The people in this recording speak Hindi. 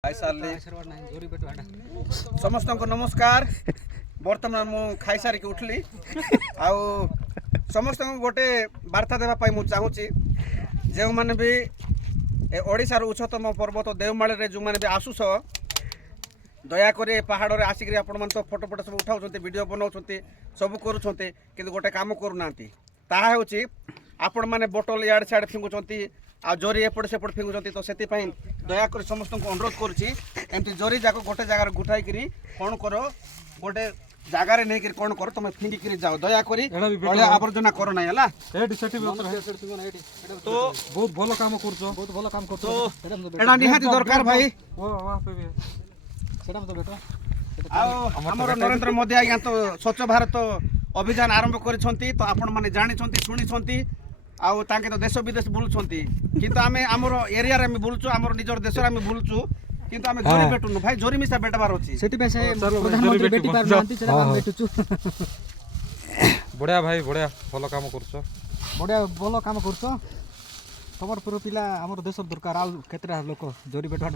समस्त को नमस्कार। बर्तमान मु खाई सारिक उठली आउ समस्त को गोटे वार्ता देवाई मुझे चाहूँगी जो मैंने भी ओडिशार उच्चतम पर्वत देवमाली रे जो मैंने भी आसुस दयाकोरी पहाड़ रे आसिक आपण मन तो फोटो फोटो सब उठाऊँ वीडियो बनाऊँ सब करुँच कि गोटे कम करूना ताहा होची आपण मैंने बोटल इाड़े सियाड़े फिंगुंट आ जोरी एपट सेपट फिंगुंट तो से दयाकोरी समस्त को अनुरोध करुँची जोरी जाक गोटे जगार गुठाई कौन कर गोटे जगार नहीं कौन कर तुम फिंगिक जाओ दयाकोरी आवर्जना कर ना तो बहुत भल काम कर निहाती दरकार भाई। आमर नरेंद्र मोदी आज्ञा तो स्वच्छ भारत अभियान आरंभ करिसंती तो आपण माने जानिसंती सुनिसंती आउ तांके तो देश विदेश बुलुछंती किंतु आमे हमर एरिया रे हम बुलुछु हमर निजर देश रे हम बुलुछु किंतु आमे जोरी बेटुनु भाई जोरी मिसा बेटबार अछि सेति पे से प्रधानमंत्री बेटी पार नांती चला हम बेटुछु। बढ़िया भाई बढ़िया भल काम करछो बढ़िया भल काम करछो तमर पुरो पिला हमर देश दरकार आउ केतरा लोक जोरी बेटबार